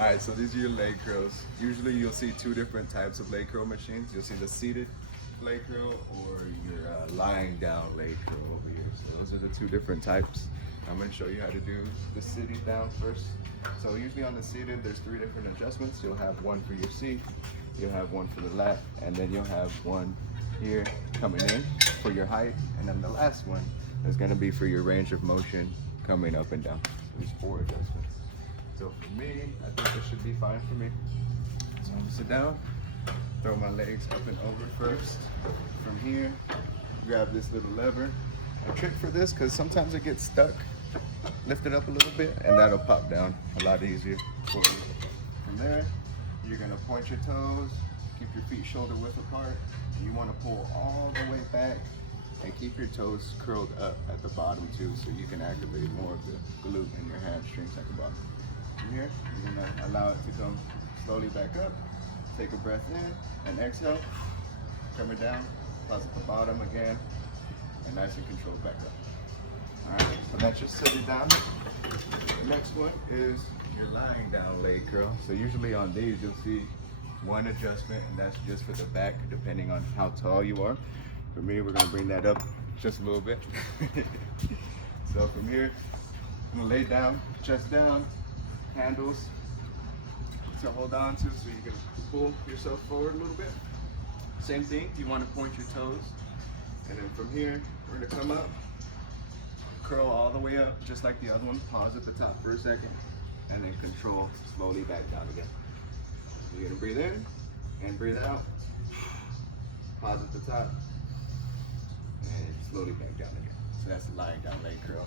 All right, so these are your leg curls. Usually you'll see two different types of leg curl machines. You'll see the seated leg curl or your lying down leg curl over here. So those are the two different types. I'm gonna show you how to do the sitting down first. So usually on the seated, there's three different adjustments. You'll have one for your seat, you'll have one for the lat, and then you'll have one here coming in for your height. And then the last one is gonna be for your range of motion coming up and down. There's four adjustments. So for me, I think this should be fine for me. So I'm gonna sit down, throw my legs up and over first. From here, grab this little lever. A trick for this, because sometimes it gets stuck, lift it up a little bit and that'll pop down a lot easier for you. From there, you're gonna point your toes, keep your feet shoulder width apart. And you wanna pull all the way back and keep your toes curled up at the bottom too, so you can activate more of the glute in your hamstrings at the bottom. From here, you're gonna allow it to come slowly back up. Take a breath in and exhale. Coming down, pause at the bottom again, and nice and controlled back up. All right, so that's just sitting down. The next one is your lying down leg curl. So usually on these, you'll see one adjustment, and that's just for the back, depending on how tall you are. For me, we're gonna bring that up just a little bit. So from here, I'm gonna lay down, chest down, handles to hold on to, so you can pull yourself forward a little bit. Same thing, you want to point your toes, and then from here, we're gonna come up, curl all the way up, just like the other one. Pause at the top for a second, and then control slowly back down again. You're gonna breathe in and breathe out. Pause at the top, and slowly back down again. So that's the lying down leg curl.